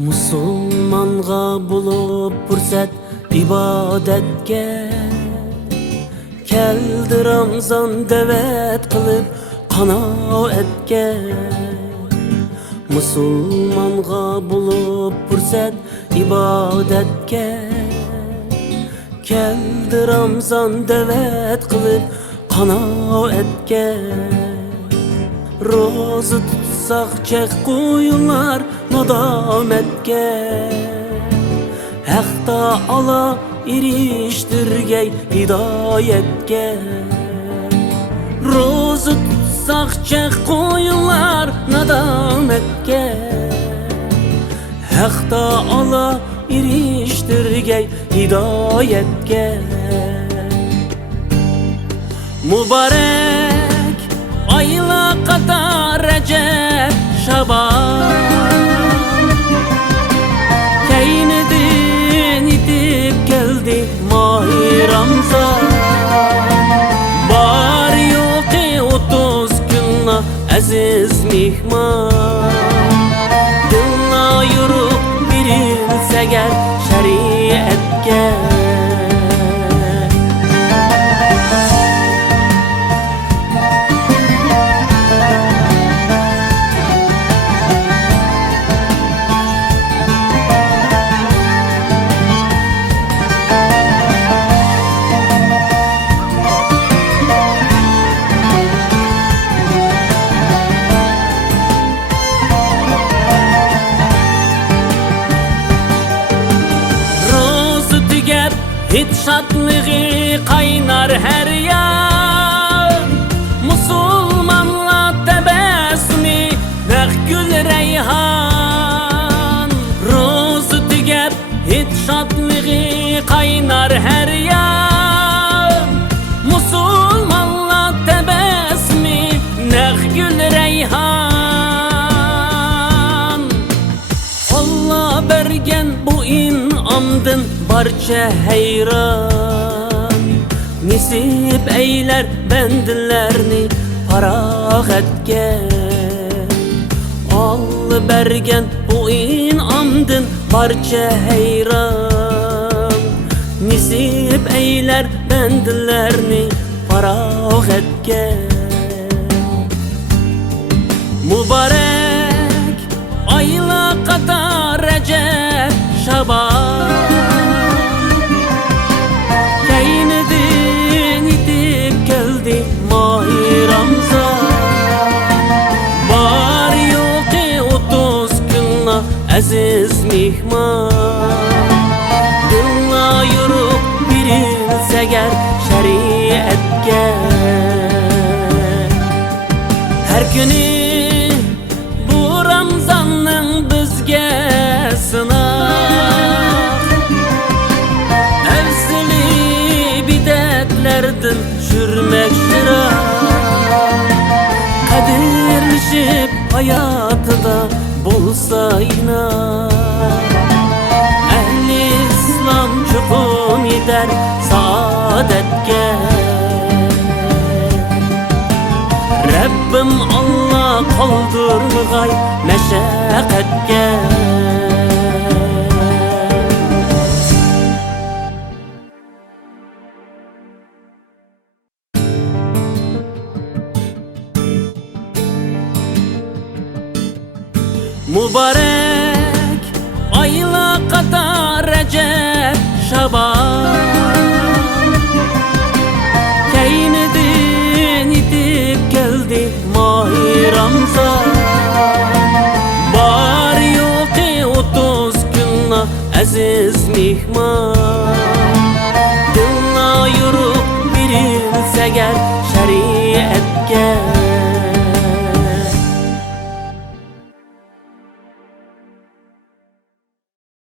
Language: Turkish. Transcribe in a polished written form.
Musulmonga bulup fursat ibodatga keldi Ramzon davat qilib qanoatga. Musulmonga bulup fursat ibodatga keldi Ramzon davat qilib qanoatga. Ro'za tutsak çek qo'yinglar nadomatga. Haqda ala erishtirgay hidoyatga. Ro'za tutsak çek qo'yinglar nadomatga. Haqda ala erishtirgay hidoyatga. Muborak ayla qatar Recep Şaban, keynidin itip geldi Mahi Ramzan. Bar yo'qi 30 kunla aziz mihman, dinla yurib birilsa gar shariatga. Hit şadlığı kaynar her yan, Musulmanla tebessümü vəq gül reyhan. Rozu tügəb hit şadlığı kaynar her yan, Musulmanla tebessümü vəq gül reyhan. Allah bergen bu inamdın barça heyran, nisip eyler bendilerini faragatga. Al bergen bu inamdın barça heyran, nisip eyler bendilerini faragatga. Muborak ayla qatar Recep Şaban, Mahi Ramzan. Bar yo'qi 30 kunla aziz mihman, dinla yurib birilsa gar shariatga. Her kuni bu Ramzonning bizga sinab, afzali bidatlardan sürmek şirak. Kadirlişip hayatıda bulsa inan, Ehli İslam çukun gider saadetke. Rabbim Allah kaldırmagay meşakkatke. Muborak ayla qatar Recep Şaban,